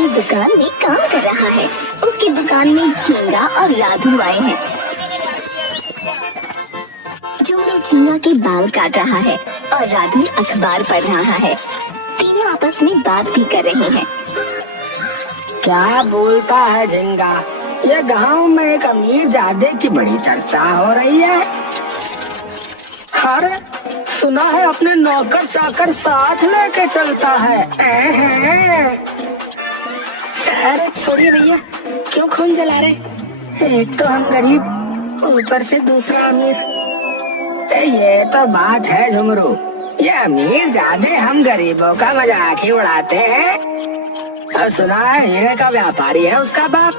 अपनी दुकान में काम कर रहा है। उसकी दुकान में झींगा और राधू आए हैं। झुमरू झींगा के बाल काट रहा है और राधू अखबार पढ़ रहा है। तीनों आपस में बात भी कर रहे हैं। क्या बोलता है झींगा? ये गांव में एक अमीर जादे की बड़ी चर्चा हो रही है। अरे सुना है अपने नौकर चाकर साथ लेके चलता है। अरे छोड़िए भैया, क्यों खून जला रहे? एक तो हम गरीब, ऊपर से दूसरा अमीर। ये तो बात है झुमरू, ये अमीर जादे हम गरीबों का मजाक ही उड़ाते हैं। और सुना है हीरे का व्यापारी है उसका बाप,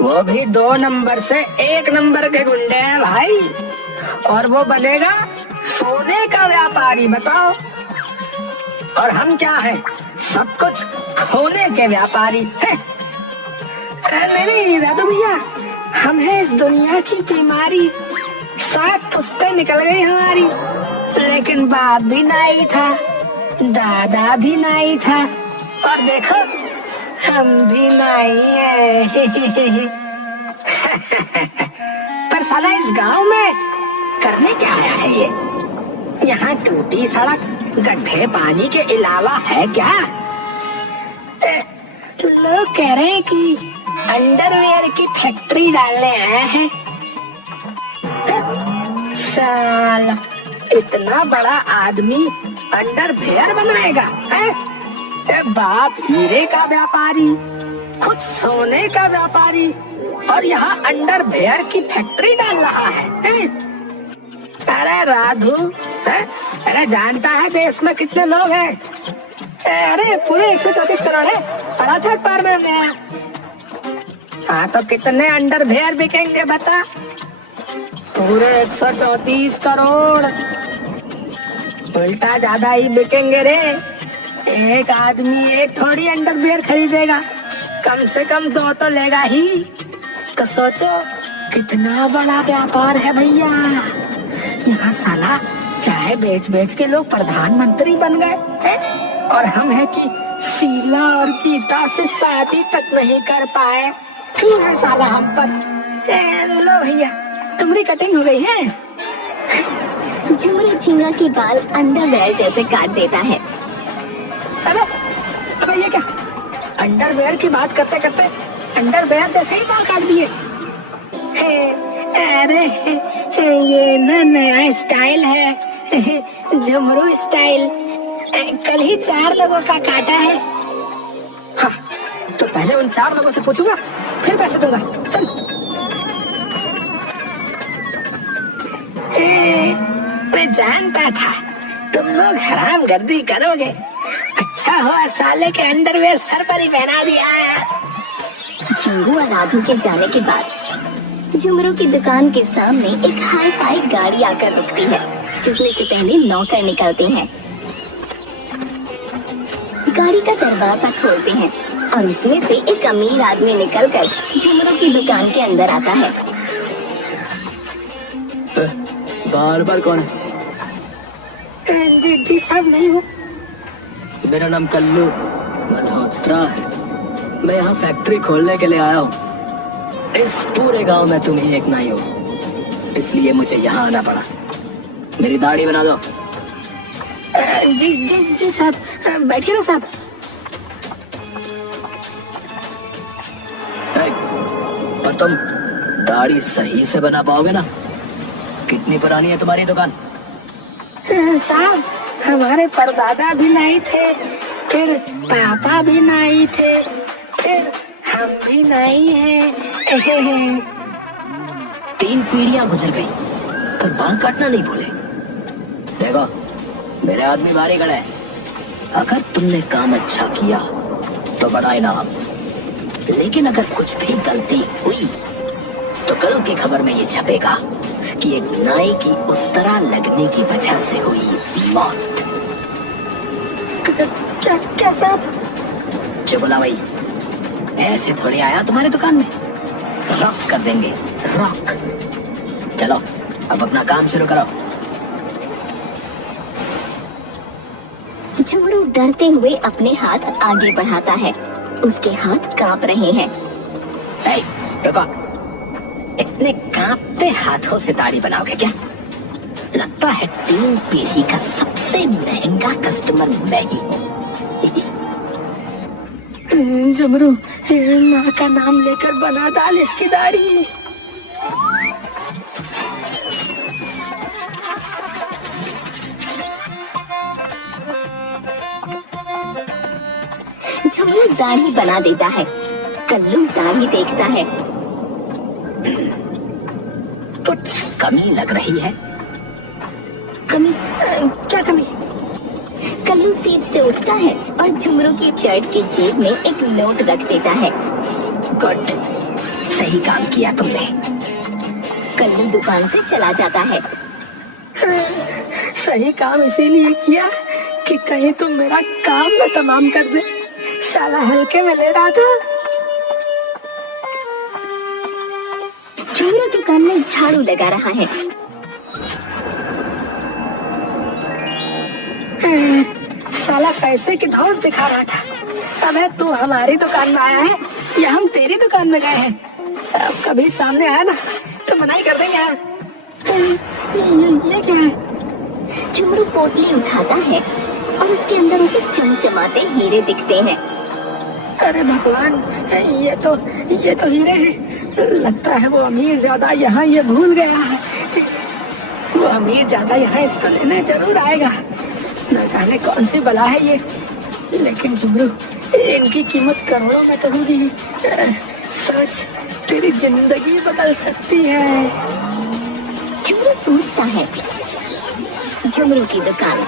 वो भी 2 नंबर से 1 नंबर के गुंडे हैं भाई। और वो बनेगा सोने का व्यापारी, बताओ। और हम क्या हैं? सब कुछ खोने के व्यापारी हैं। नहीं राधू भैया, हम हैं इस दुनिया की बीमारी। 7 पुश्तें निकल गई हमारी, लेकिन बाप भी नहीं था, दादा भी नहीं था, और देखो हम भी नहीं है। पर साला इस गांव में करने क्या आया है ये? यहाँ टूटी सड़क, गड्ढे पानी के अलावा है क्या? लोग कह रहे हैं कि अंडरवेयर की फैक्ट्री डालने आए हैं। साला इतना बड़ा आदमी अंडरवेयर बनाएगा है? बाप हीरे का व्यापारी, खुद सोने का व्यापारी, और यहाँ अंडरवेयर की फैक्ट्री डाल रहा है। अरे राधू, अरे जानता है देश में कितने लोग हैं? अरे पूरे 134 करोड़ है, पढ़ा था अखबार में हमने। हाँ तो कितने अंडरवेयर बिकेंगे बता? पूरे 134 करोड़। उल्टा ज्यादा ही बिकेंगे रे। एक आदमी एक थोड़ी अंडरवेयर खरीदेगा, कम से कम 2 तो लेगा ही। तो सोचो कितना बड़ा व्यापार है भैया। यहाँ साला चाय बेच बेच के लोग प्रधानमंत्री बन गए हैं, और हम है कि शीला और गीता से शादी तक नहीं कर पाए। क्यों है साला हम पर? लो भैया, तुम्हारी कटिंग हो गई है। झुमरू झींगा के बाल अंडरवेयर जैसे काट देता है। अरे ये क्या? अंडरवेयर की बात करते करते अंडरवेयर जैसे ही बाल काट दिए। अरे ये ना नया स्टाइल है, झुमरू स्टाइल। कल ही 4 लोगों का काटा है। हाँ, तो पहले उन 4 लोगों से पूछूंगा, फिर पैसे दूंगा। चल। मैं जानता था तुम लोग हरामगर्दी करोगे। अच्छा हुआ साले के अंडरवेयर सर पर ही पहना दिया। झिंगू और राधू के जाने के बाद झुमरू की दुकान के सामने एक हाई फाई गाड़ी आकर रुकती है, जिसमें से पहले नौकर निकलते हैं। गाड़ी का दरवाजा खोलते हैं और उसमें से एक अमीर आदमी निकलकर झुमरू की दुकान के अंदर आता है। बार कौन है? जी साहब नहीं हूँ। मेरा नाम कल्लू मल्होत्रा है। मैं यहाँ फैक्ट्री खोलने के लिए आया हूँ। इस पूरे गांव में तुम ही एक नाई हो, इसलिए मुझे यहाँ आना पड़ा। मेरी दाढ़ी बना दो। जी जी जी साहब, बैठिए ना साहब। पर तुम दाढ़ी सही से बना पाओगे ना? कितनी पुरानी है तुम्हारी दुकान? साहब, हमारे परदादा भी नहीं थे, फिर पापा भी नहीं थे, फिर हम भी नहीं हैं। 3 पीढ़ियां गुजर गई, पर बाल काटना नहीं भूले। देखो, मेरे आदमी बाहर ही खड़े हैं। अगर तुमने काम अच्छा किया तो बड़ा इनाम, लेकिन अगर कुछ भी गलती हुई तो कल की खबर में ये छपेगा कि एक नाई की उस तरह लगने की वजह से हुई मौत। क्या साहब? चुप बोला भाई, ऐसे थोड़ी आया तुम्हारे दुकान में। रॉक कर देंगे, रॉक। चलो अब अपना काम शुरू करो। झुमरू डरते हुए अपने हाथ आगे बढ़ाता है उसके हाथ कांप रहे हैं। ए, रुको, इतने कांपते हाथों से दाढ़ी बनाओगे क्या? लगता है 3 पीढ़ी का सबसे महंगा कस्टमर मैं ही हूँ। झुमरू, माँ का नाम लेकर बना डाल इसकी दाढ़ी। झुमरू दाढ़ी बना देता है। कल्लू दाढ़ी देखता है। कुछ कमी लग रही है। कमी? क्या कमी? कल्लू सीट से उठता है और झुमरू की शर्ट की जेब में एक नोट रख देता है। गुड, सही काम किया तुमने। कल्लू दुकान से चला जाता है। सही काम इसीलिए किया कि कहीं तुम मेरा काम न तमाम कर दे। साला हल्के में ले रहा था। झुमरू दुकान में झाड़ू लगा रहा है। साला पैसे की धौंस दिखा रहा था। अबे तू हमारी दुकान में आया है या हम तेरी दुकान में गए हैं? अब कभी सामने आया ना तो मनाही कर देंगे यार। ये क्या है? झुमरू पोटली उठाता है और उसके अंदर उसे चमचमाते हीरे दिखते हैं। अरे भगवान, ये तो हीरे हैं। लगता है वो अमीर ज्यादा यहाँ ये भूल गया है। वो अमीर ज्यादा यहाँ इसको लेने जरूर आएगा। न जाने कौन सी बला है ये। लेकिन झुमरू, इनकी कीमत करोड़ों में तो होगी। सोच, तेरी जिंदगी बदल सकती है। झुमरू सोचता है। झुमरू की दुकान।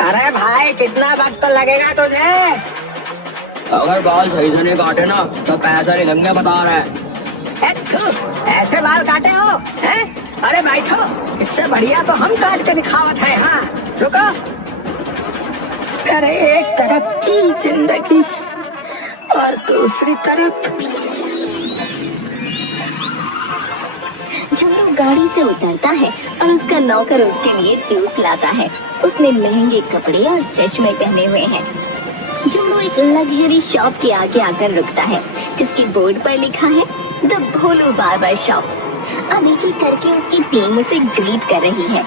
अरे भाई, कितना वक्त लगेगा तुझे? अगर बाल सही से नहीं काटे ना तो पैसा नहीं देंगे, बता रहे। ऐसे बाल काटे हो हैं? अरे बैठो, इससे बढ़िया तो हम काट के दिखावत है। हाँ रुको। अरे एक तरफ की जिंदगी और दूसरी तरफ। झुमरू गाड़ी से उतरता है और उसका नौकर उसके लिए जूस लाता है। उसने महंगे कपड़े और चश्मे पहने हुए हैं। झुमरू एक लग्जरी शॉप के आगे आकर रुकता है जिसके बोर्ड पर लिखा है द भोलू बार्बर शॉप। अब एक एक करके उसकी टीम उसे ग्रीट कर रही है।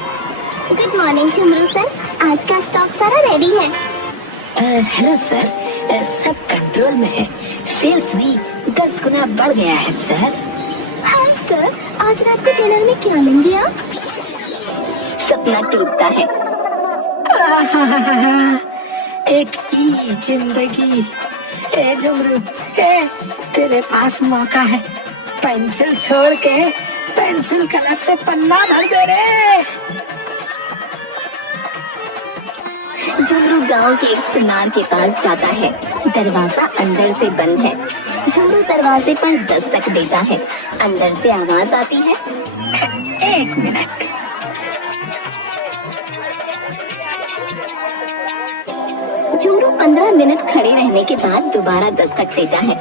गुड मॉर्निंग झुमरू सर, आज का स्टॉक सारा रेडी है। हेलो सर, सब कंट्रोल में है। सेल्स भी 10 गुना बढ़ गया है सर। हाँ सर, आज रात को डिनर में क्या लेंगे आप? सपना टूटता है। एक ही जिंदगी। ए झुमरू, तेरे पास मौका है। पेंसिल छोड़ के पेंसिल कलर से पन्ना भर दे रे। झुमरू गांव के एक सुनार के पास जाता है। दरवाजा अंदर से बंद है। झुमरू दरवाजे पर दस्तक देता है। अंदर से आवाज आती है, 1 मिनट। झुमरू 15 मिनट खड़े रहने के बाद दोबारा दस्तक देता है।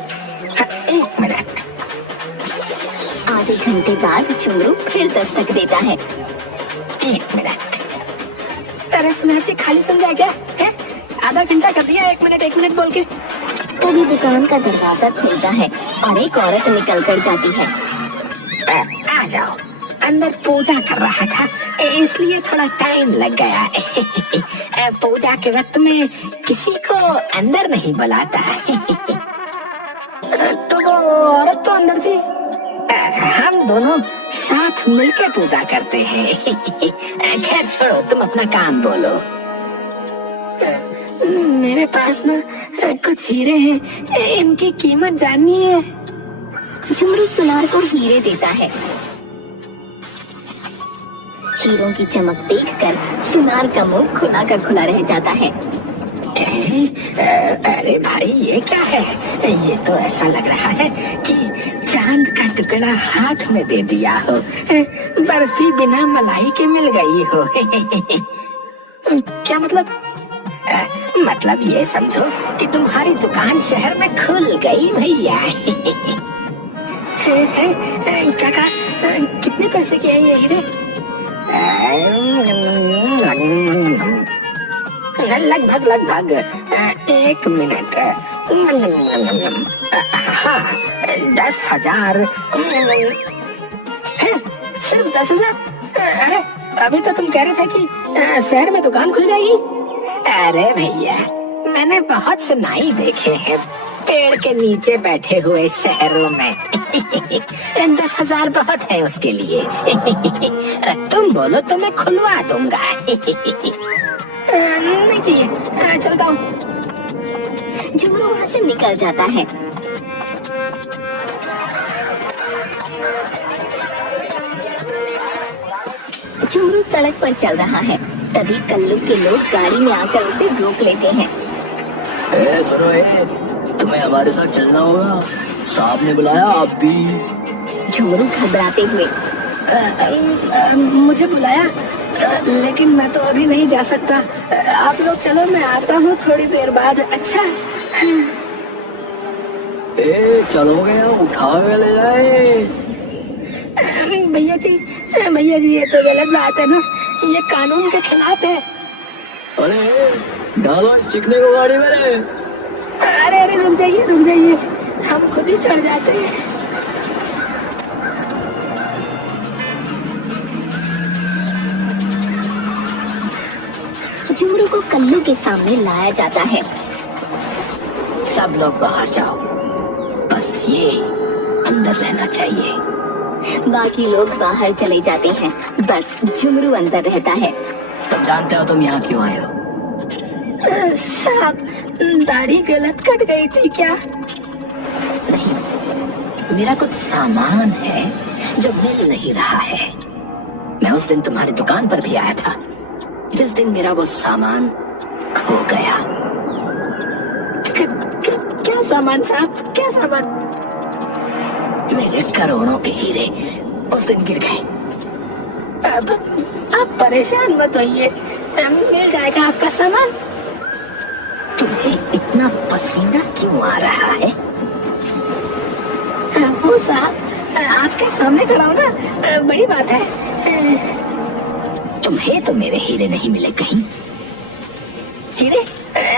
1 मिनट। आधे घंटे बाद झुमरू फिर दस्तक देता है। 1 मिनट। अरे सुनार जी, खाली समझा क्या है? आधा घंटा कर दिया, 1 मिनट बोल के। तभी दुकान का दरवाजा खुलता है और एक औरत निकल कर जाती है। आ जाओ, अंदर पूजा कर रहा था इसलिए थोड़ा टाइम लग गया। पूजा के वक्त में किसी को अंदर नहीं बुलाता। तो वो औरत तो अंदर थी। हम दोनों साथ मिलकर पूजा करते हैं। खैर छोड़ो, तुम अपना काम बोलो। मेरे पास ना कुछ हीरे हैं, इनकी कीमत जाननी है। झुमरू सुनार को हीरे देता है। हीरों की चमक देखकर सुनार का मुंह खुला का खुला रह जाता है। अरे भाई, ये क्या है? ये तो ऐसा लग रहा है कि चांद का टुकड़ा हाथ में दे दिया हो। बर्फी बिना मलाई के मिल गई हो। क्या मतलब? मतलब ये समझो कि तुम्हारी दुकान शहर में खुल गई भैया। काका, कितने पैसे के हैं ये हीरे? लगभग एक मिनट। हाँ, 10,000 है, सिर्फ 10,000? अरे अभी तो तुम कह रहे थे कि शहर में दुकान खुल जाएगी। अरे भैया, मैंने बहुत सुनाई देखे हैं पेड़ के नीचे बैठे हुए शहरों में। 10,000 बहुत है उसके लिए। तुम बोलो तो मैं खुलवा दूंगा। नहीं चाहिए, चलता हूँ। झुमरू वहाँ से निकल जाता है। झुमरू सड़क पर चल रहा है, तभी कल्लू के लोग गाड़ी में आकर उसे रोक लेते हैं। सुनो तुम्हें हमारे साथ चलना होगा, साहब ने बुलाया, आप भी। झुमरू घबराते हुए, मुझे बुलाया, लेकिन मैं तो अभी नहीं जा सकता। आप लोग चलो, मैं आता हूँ थोड़ी देर बाद। अच्छा? चलोगे या उठा के ले जाए? भैया जी ये तो गलत बात है ना, ये कानून के खिलाफ है। अरे डालो इस चिकने को गाड़ी में। अरे रुक जाइए, हम खुद ही चढ़ जाते हैं। झुमरू को कल्लू के सामने लाया जाता है। सब लोग बाहर जाओ, बस ये अंदर रहना चाहिए। बाकी लोग बाहर चले जाते हैं, बस झुमरू अंदर रहता है। तुम जानते हो तुम यहाँ क्यों आए हो? साहब, दाढ़ी गलत कट गई थी क्या? नहीं, मेरा कुछ सामान है जो मिल नहीं रहा है। मैं उस दिन तुम्हारी दुकान पर भी आया था, जिस दिन मेरा वो सामान खो गया। क्या सामान साहब, क्या सामान? मेरे करोड़ों के हीरे उस दिन गिर गए। अब आप परेशान मत होइए, मिल जाएगा आपका सामान। तुम्हें इतना पसीना क्यों आ रहा है? वो साहब, आपके सामने खड़ा हूँ ना, बड़ी बात है। तुम्हें तो मेरे हीरे नहीं मिले कहीं? हीरे?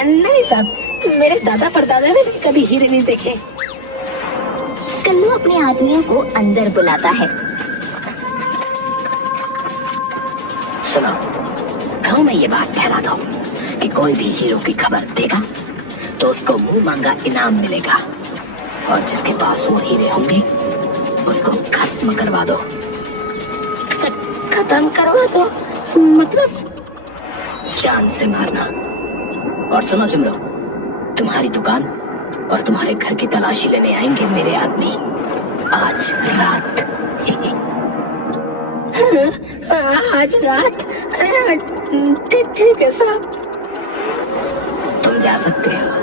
नहीं साहब, मेरे दादा परदादा ने भी कभी हीरे नहीं देखे। कल्लू अपने आदमियों को अंदर बुलाता है। सुनो, गाँव में ये बात फैला दो कि कोई भी हीरो की खबर देगा तो उसको मुंह मांगा इनाम मिलेगा, और जिसके पास वो हीरे होंगे उसको खत्म करवा दो। खत्म करवा दो? मतलब? जान से मारना। और सुनो झुमरू, तुम्हारी दुकान और तुम्हारे घर की तलाशी लेने आएंगे मेरे आदमी आज रात। आज रात? ठीक है साहब, तुम जा सकते हो।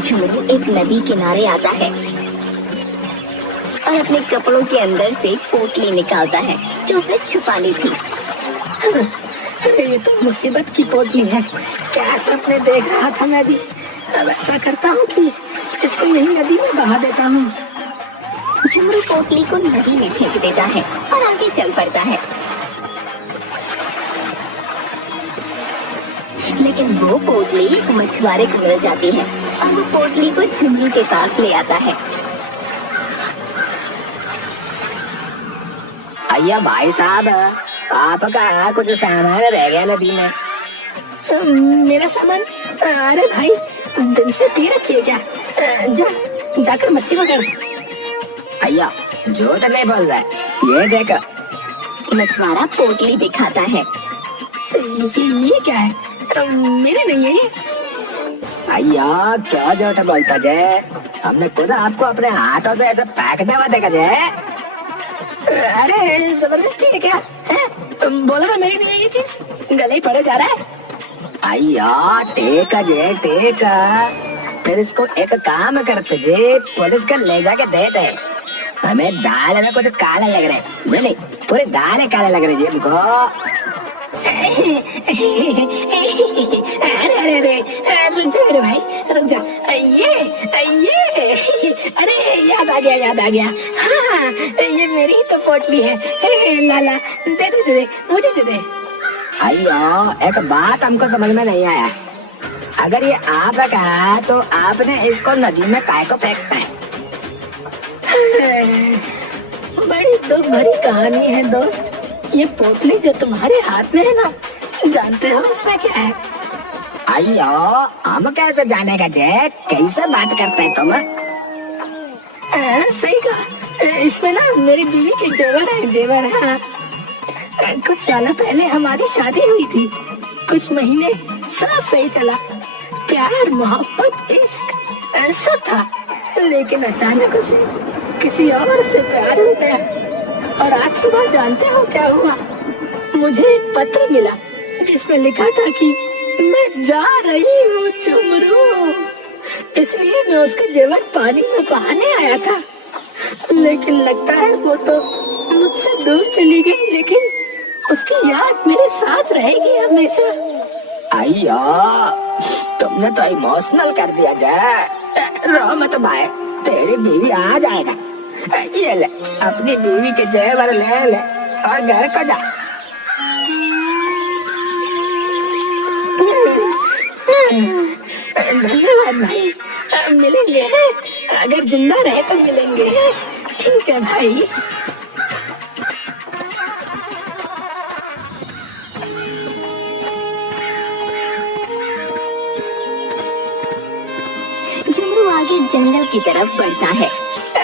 झुमरू एक नदी किनारे आता है और अपने कपड़ों के अंदर से पोटली निकालता है जो उसने छुपा ली थी। ये तो मुसीबत की पोटली है। क्या सपने देख रहा था मैं भी। अब ऐसा करता हूँ कि इसको यही नदी में बहा देता हूँ। झुमरू पोटली को नदी में फेंक देता है और आगे चल पड़ता है, लेकिन वो पोटली एक मछुआरे को मिल जाती है और वो पोटली को झुमरू के पास ले आता है। भैया भाई साहब, आपका कुछ सामान रह गया नदी में। मेरा सामान? अरे भाई, दिन से पी रखी है क्या? जाकर मच्छी पकड़। भैया झूठ नहीं बोल रहा है, ये देखो। मछुआरा पोटली दिखाता है। ये क्या है? मेरे नहीं है ये। भैया क्या झूठ बोलता जे? हमने खुद आपको अपने हाथों से ऐसे फेंकते हुए देखा जे। अरे जबरदस्ती है क्या? बोलो ना, मेरी नहीं है ये चीज, गले ही पड़े जा रहा है। भैया टेका जे, टेका। फिर इसको एक काम करते जे, पुलिस को ले जाके दे दे। हमें दाल में कुछ काले लग रहे। नहीं, पूरे दाल काले लग रहे जी हमको। अरे रुक जा मेरे भाई, रुक जा। ये अरे याद आ गया, याद आ गया। हाँ, ये मेरी ही तो पोटली है। लाला दे दे दे दे, मुझे दे दे। अयो, एक बात हमको समझ में नहीं आया। अगर ये आपका तो आपने इसको नदी में काहे को फेंकना है? बड़ी दुख भरी कहानी है दोस्त। ये पोटली जो तुम्हारे हाथ में है ना, जानते हो इसमें क्या है? अयो, हम कैसे जानेगा जे? कैसे बात करते है तुम? सही कहा, इसमें ना मेरी बीवी के जेवर है, जेवर। हाँ, कुछ साल पहले हमारी शादी हुई थी। कुछ महीने सब सही चला, प्यार मोहब्बत इश्क सब था, लेकिन अचानक उसे किसी और से प्यार हो गया। और आज सुबह जानते हो क्या हुआ? मुझे एक पत्र मिला जिसमें लिखा था कि मैं जा रही हूँ झुमरू। इसलिए मैं उसके जेवर पानी में बहाने आया था, लेकिन लगता है वो तो मुझसे दूर चली गई, लेकिन उसकी याद मेरे साथ रहेगी हमेशा। अय्या, तुमने तो इमोशनल कर दिया जा। रो मत भाई, तेरी बीवी आ जाएगा। ये ले, अपनी बीवी के जेवर ले ले और घर को जा। धन्यवाद भाई, मिलेंगे, अगर जिंदा रहे तो मिलेंगे। ठीक है भाई। झुमरू आगे जंगल की तरफ बढ़ता है।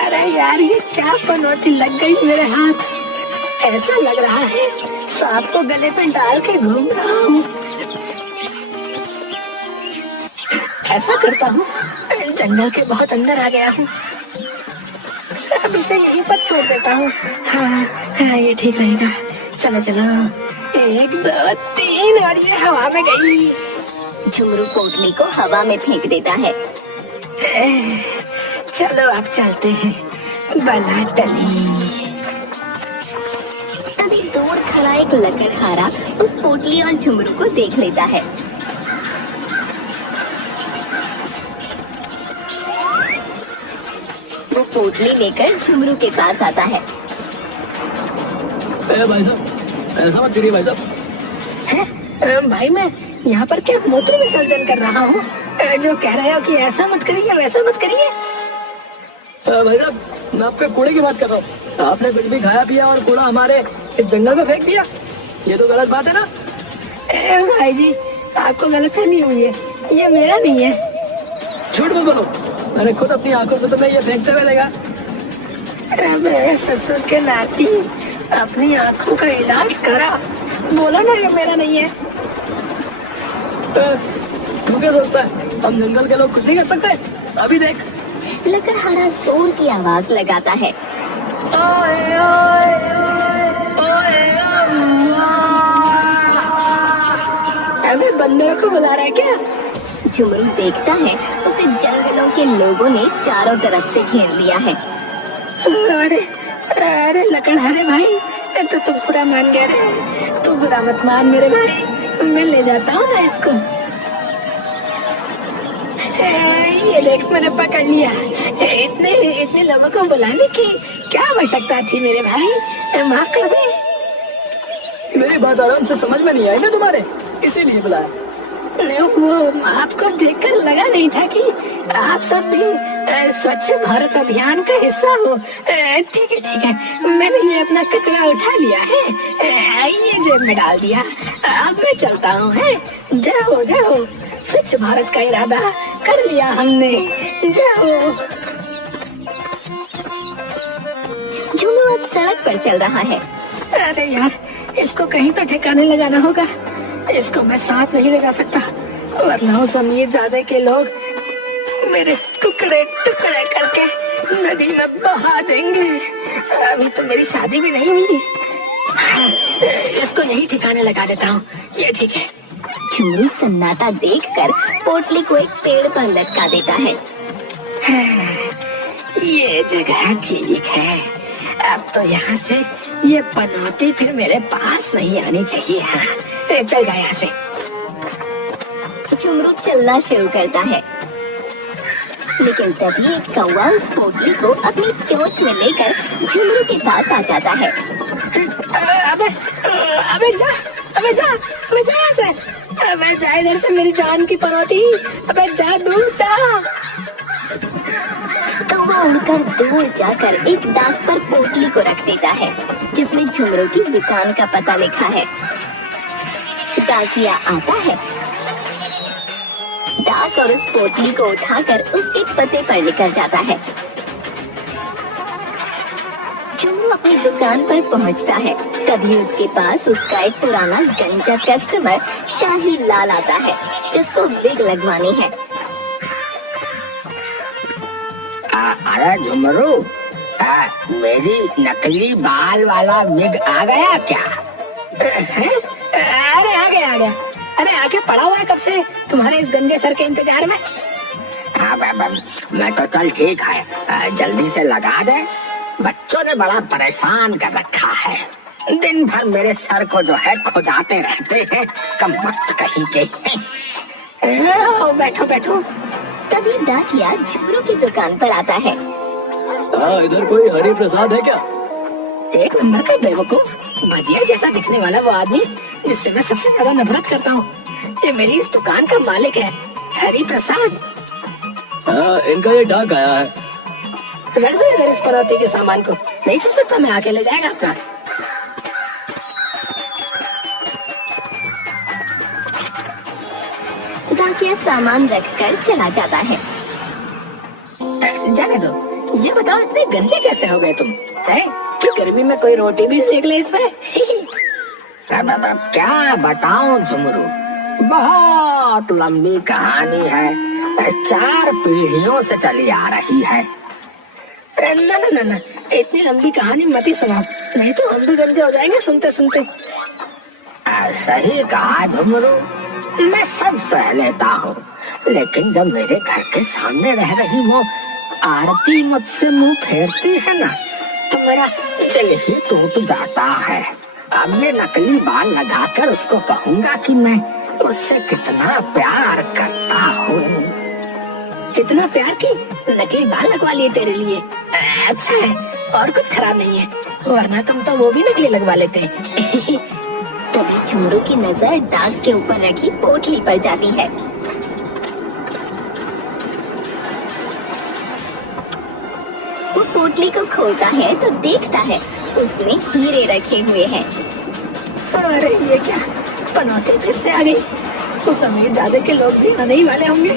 अरे यार, ये क्या पनौती लग गई मेरे हाथ। ऐसा लग रहा है सांप को गले पे डाल के घूम रहा हूँ। ऐसा करता हूँ, जंगल के बहुत अंदर आ गया हूँ। अब इसे यहीं पर छोड़ देता हूँ। हाँ हाँ, ये ठीक रहेगा। चलो चलो, 1 2 3 और ये हवा में गई। झुमरू पोटली को हवा में फेंक देता है। चलो अब चलते हैं, बना टली। तभी दूर खड़ा एक लकड़हारा उस पोटली और झुमरू को देख लेता है। वो पोटली लेकर झुमरू के पास आता है। भाई साहब, ऐसा मत करिए भाई साहब। भाई, मैं यहाँ पर क्या मूत्र विसर्जन कर रहा हूँ? जो कह रहे हो कि ऐसा मत करिए, वैसा मत करिए। भाई साहब, मैं आपके कूड़े की बात कर रहा हूँ। आपने कुछ भी खाया पिया और कूड़ा हमारे इस जंगल में फेंक दिया, ये तो गलत बात है ना? भाई जी, आपको गलतफहमी हुई है, ये मेरा नहीं है। झूठ मत बोलो, मैंने खुद अपनी आंखों से तुम्हें ये फेंकते हुए देखा। मेरे ससुर के नाती, अपनी आंखों का इलाज करा, बोला ना ये मेरा नहीं है। तू क्या सोचता है हम जंगल के लोग कुछ नहीं कर सकते? अभी देख। लकड़हारा जोर की आवाज लगाता है। ओए ओए ओए, अबे बंदर को बुला रहा है क्या? झुमरू देखता है उसे जंगलों के लोगों ने चारों तरफ से घेर लिया है। अरे अरे लकड़हारे भाई, तो तुम बुरा मान गए रे। तू बुरा मत मान मेरे भाई, मैं ले जाता हूँ ना इसको। ये देख, मैंने पकड़ लिया। इतने लोगों को बुलाने की क्या आवश्यकता थी मेरे भाई? माफ कर दे। मेरी बात आराम से समझ में नहीं आई ना तुम्हारे, इसीलिए बुलाया। वो आपको देखकर लगा नहीं था कि आप सब भी स्वच्छ भारत अभियान का हिस्सा हो। ठीक है, मैंने ये अपना कचरा उठा लिया है, ये जेब में डाल दिया। अब मैं चलता हूँ। जाओ जाओ, स्वच्छ भारत का इरादा कर लिया हमने। जाओ। झुमरू अब सड़क पर चल रहा है। अरे यार, इसको कहीं तो ठिकाने लगाना होगा। इसको मैं साथ नहीं ले जा सकता, वरना उस अमीरजादे के लोग मेरे टुकड़े टुकड़े करके नदी में बहा देंगे। अभी तो मेरी शादी भी नहीं हुई। इसको यही ठिकाने लगा देता हूँ, ये ठीक है। झुमरू सन्नाटा देखकर पोटली को एक पेड़ पर लटका देता है। ये जगह ठीक है। अब तो यहाँ से ये पनौती फिर मेरे पास नहीं आनी चाहिए। हाँ, चल जा यहाँ से। झुमरू चलना शुरू करता है। लेकिन तभी एक कौवा उस पोटली को अपनी चोंच में लेकर झुमरू के पास आ जाता है। अबे अबे जा अबे जा अबे जा यहाँ से, अबे जा इधर से मेरी जान की पनौती, अबे जा दूर जा। कौवा उड़कर दूर जाकर एक डाक पर पोटली को रख देता है जिसमें झुमरू की दुकान का पता लिखा है। डाकिया आता है, डाक और उस पोटली को उठाकर उसके पते पर निकल जाता है। झुमरू अपनी दुकान पर पहुंचता है, तभी उसके पास उसका एक पुराना गंजा कस्टमर शाही लाल आता है जिसको विग लगवानी है। अरे झुमरू, मेरी नकली बाल वाला विग आ गया क्या? अरे आ गया। अरे आके पड़ा हुआ है कब से तुम्हारे इस गंजे सर के इंतजार में। मैं तो चल ठीक है, जल्दी से लगा दे। बच्चों ने बड़ा परेशान कर रखा है, दिन भर मेरे सर को जो है खुजाते रहते हैं, कम वक्त कहीं के। बैठो बैठो। तभी डाकिया झुमरू की दुकान पर आता है। हाँ, इधर कोई हरि प्रसाद है क्या? एक नंबर का बेवकूफ, भजिया जैसा दिखने वाला वो आदमी जिससे मैं सबसे ज्यादा नफरत करता हूँ, ये मेरी इस दुकान का मालिक है, हरि प्रसाद। हाँ, इनका ये डाक आया है। रख दो इधर इस पनौती के सामान को, नहीं छू सकता मैं, आके ले जाएगा अपना। डाकिया सामान रखकर चला जाता है। जाने दो, ये बताओ इतने गंजे कैसे हो गए तुम, हैं? कि गर्मी में कोई रोटी भी सेक ले इसमें। अब क्या बताऊं झुमरू, बहुत लंबी कहानी है, 4 पीढ़ियों से चली आ रही है। ना, इतनी लंबी कहानी मत ही सुनाओ, नहीं तो हम भी गंजे हो जाएंगे सुनते सुनते। सही कहा झुमरू, मैं सब सह लेता हूँ, लेकिन जब मेरे घर के सामने रह रही वो आरती मुझसे मुंह फेरती है ना, तो मेरा दिल ही टूट जाता है। अब ये नकली बाल लगाकर उसको कहूँगा कि मैं उससे कितना प्यार करता हूँ। कितना प्यार की नकली बाल लगवा लिए तेरे लिए, अच्छा है, और कुछ खराब नहीं है, वरना तुम तो वो भी नकली लगवा लेते। तभी झुमरू की नजर डाक के ऊपर रखी पोटली पर जाती है। वो पोटली को खोलता है तो देखता है उसमें हीरे रखे हुए हैं। अरे ये क्या, पनौती फिर से आ गई, उस अमीरजादे के लोग भी आने ही वाले होंगे।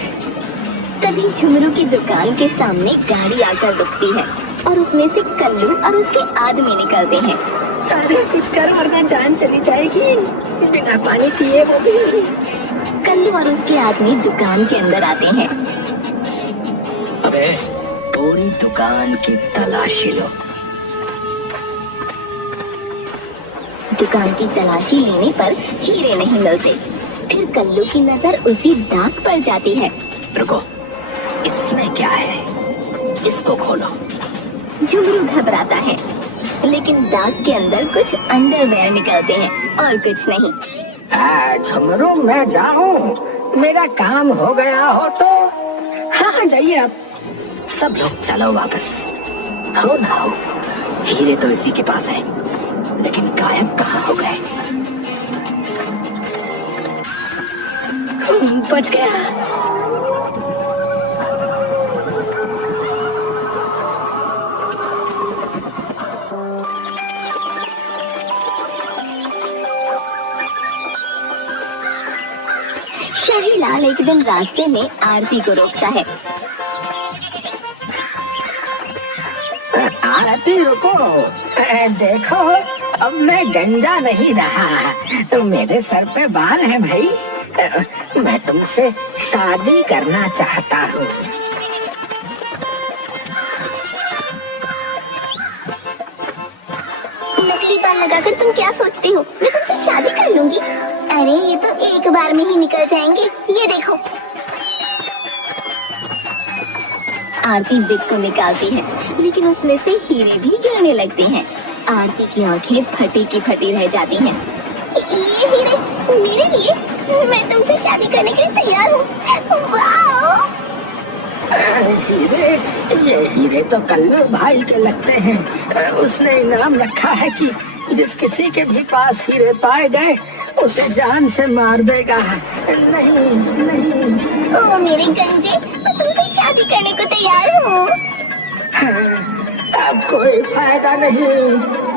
तभी झुमरू की दुकान के सामने गाड़ी आकर रुकती है और उसमें से कल्लू और उसके आदमी निकलते हैं। अरे कुछ कर वरना जान चली जाएगी, बिना पानी पिए वो भी। कल्लू और उसके आदमी दुकान के अंदर आते हैं। अबे, पूरी दुकान की तलाशी लो। दुकान की तलाशी लेने पर हीरे नहीं मिलते। फिर कल्लू की नजर उसी डाक पर जाती है। रुको, इसमें क्या है, इसको खोलो। झुमरू घबराता है, लेकिन डाक के अंदर कुछ अंडरवेयर निकलते हैं और कुछ नहीं। झुमरू मैं जाऊं, मेरा काम हो गया हो तो। हाँ जाइए आप। सब लोग चलो वापस। हो ना हो, हीरे तो इसी के पास है, लेकिन गायब कहाँ हो गए? बच गया। शाही लाल एक दिन रास्ते में आरती को रोकता है। आरती रुको, देखो अब मैं गंजा नहीं रहा, मेरे सर पे बाल है भाई, मैं तुमसे शादी करना चाहता हूँ। नकली बाल लगाकर तुम क्या सोचते हो मैं तुमसे शादी कर लूंगी? अरे ये तो एक बार में ही निकल जाएंगे, ये देखो। आरती विग को निकालती है, लेकिन उसमें से हीरे भी गिरने लगते हैं। आरती की आंखें फटी की फटी रह जाती हैं। ये हीरे मेरे लिए, मैं तुमसे शादी करने के लिए तैयार हूँ। वाओ! ये हीरे तो कल्लू भाई के लगते हैं। उसने इनाम रखा है कि जिस किसी के भी पास हीरे पाए गए उसे जान से मार देगा। नहीं नहीं, ओ मेरे गंजे, मैं तुमसे शादी करने को तैयार हूँ। अब कोई फायदा नहीं।